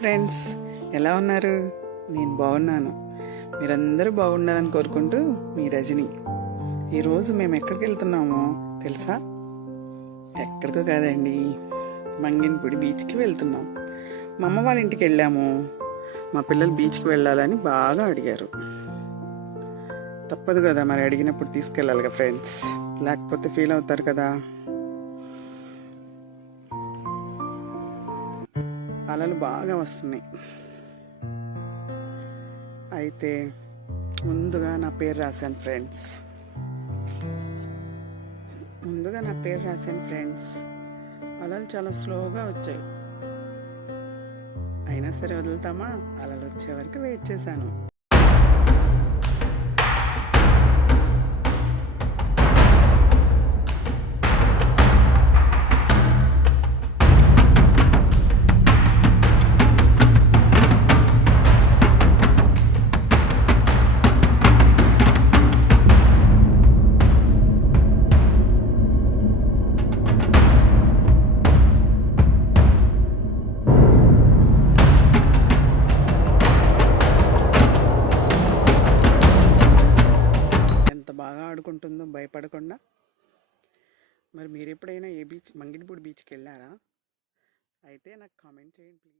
Friends, ఎలా ఉన్నారు? నేను బాగున్నాను. మీరందరూ బాగున్నారని కోరుకుంటూ మీ రజని. ఈరోజు మేము ఎక్కడికి వెళ్తున్నామో తెలుసా? ఎక్కడికో కాదండి, మంగినపూడి బీచ్కి వెళ్తున్నాం. మా అమ్మ వాళ్ళ ఇంటికి వెళ్ళాము. మా పిల్లలు బీచ్కి వెళ్ళాలని బాగా అడిగారు. తప్పదు కదా, మరి అడిగినప్పుడు తీసుకెళ్ళాలి కదా ఫ్రెండ్స్, లేకపోతే ఫీల్ అవుతారు కదా. అలలు బాగా వస్తున్నాయి. అయితే ముందుగా నా పేరు రాశాను ఫ్రెండ్స్. అలలు చాలా స్లోగా వచ్చాయి. అయినా సరే వదులుతామా? అలలు వచ్చే వరకు వెయిట్ చేశాను. బాగా ఆడుకుంటుందో భయపడకుండా. మరి మీరు ఎప్పుడైనా మంగినపూడి బీచ్కి వెళ్ళారా? అయితే నాకు కామెంట్ చేయండి ప్లీజ్.